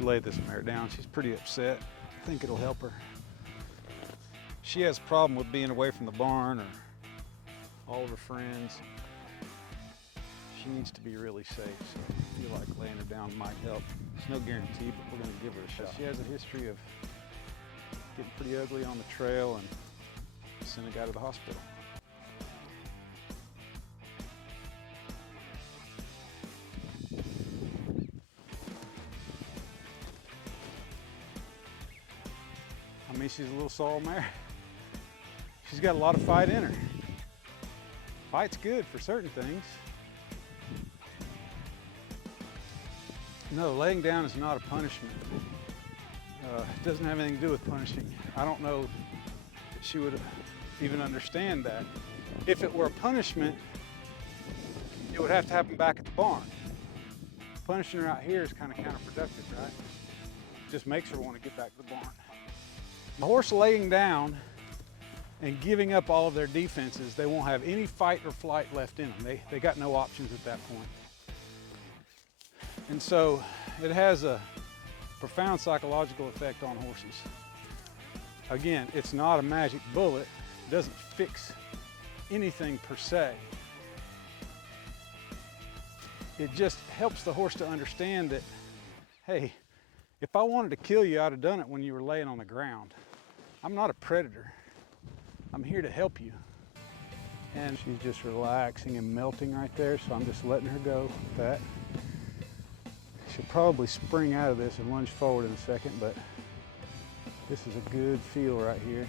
lay this mare down. She's pretty upset. I think it'll help her. She has a problem with being away from the barn or all of her friends. She needs to be really safe, so I feel like laying her down might help. It's no guarantee, but we're going to give her a shot. She has a history of getting pretty ugly on the trail and sent a guy to the hospital. I mean, she's a little sorrel mare. She's got a lot of fight in her. Fight's good for certain things. No, laying down is not a punishment. It doesn't have anything to do with punishing. I don't know that she would even understand that. If it were a punishment, it would have to happen back at the barn. Punishing her out here is kind of counterproductive, right? It just makes her want to get back to the barn. The horse laying down and giving up all of their defenses, they won't have any fight or flight left in them. They got no options at that point. And so it has a profound psychological effect on horses. Again, it's not a magic bullet. It doesn't fix anything per se. It just helps the horse to understand that, hey, if I wanted to kill you, I'd have done it when you were laying on the ground. I'm not a predator. I'm here to help you. And she's just relaxing and melting right there, so I'm just letting her go with that. She'll probably spring out of this and lunge forward in a second, but this is a good feel right here.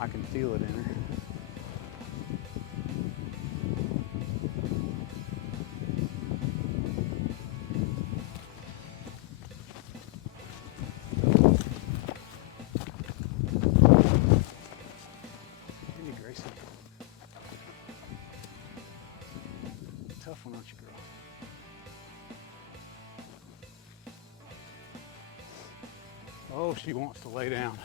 I can feel it in her. Tough one, aren't you, girl? Oh, she wants to lay down.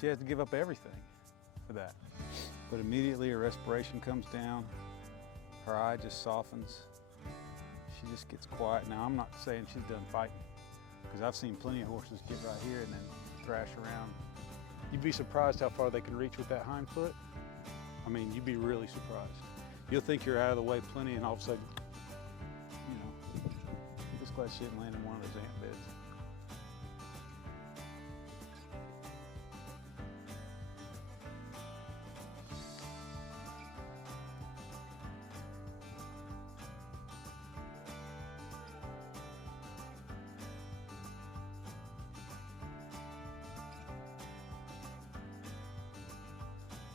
She has to give up everything for that. But immediately her respiration comes down, her eye just softens, she just gets quiet. Now I'm not saying she's done fighting, because I've seen plenty of horses get right here and then thrash around. You'd be surprised how far they can reach with that hind foot. I mean, you'd be really surprised. You'll think you're out of the way plenty, and all of a sudden, you know, just glad she didn't land in one of those ant beds.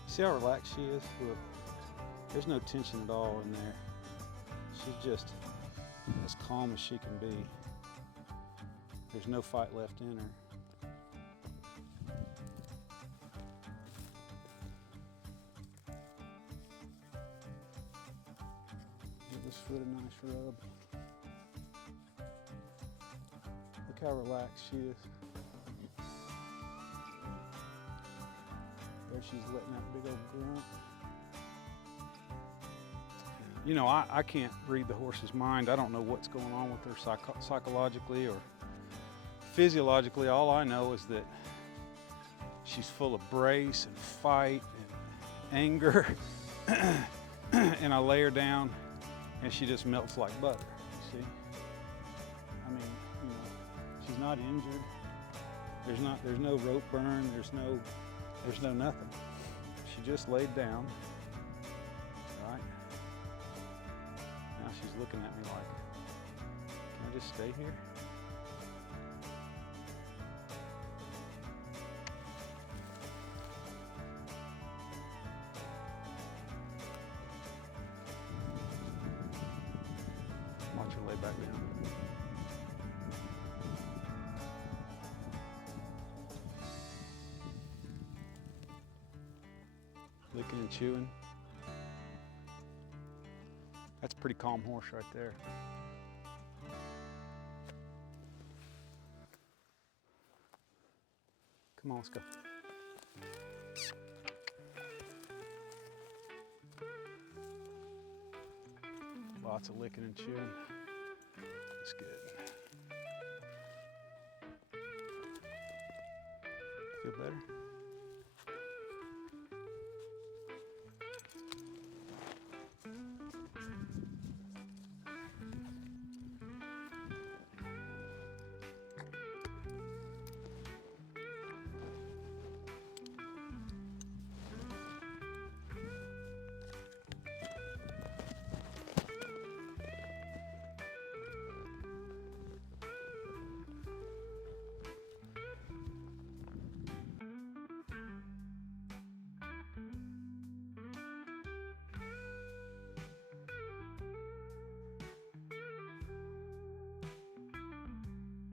See how relaxed she is? Look, there's no tension at all in there. She's just as calm as she can be. There's no fight left in her. Give this foot a nice rub. Look how relaxed she is. There she's letting out a big old grunt. You know, I can't read the horse's mind. I don't know what's going on with her psychologically or physiologically. All I know is that she's full of brace and fight, anger, and I lay her down, and she just melts like butter. See? I mean, you know, she's not injured. There's no rope burn. There's no nothing. She just laid down. Right? Now she's looking at me like, can I just stay here? Watch her lay back down. Licking and chewing. That's a pretty calm horse right there. Come on, let's go. Lots of licking and chewing. That's good. Feel better?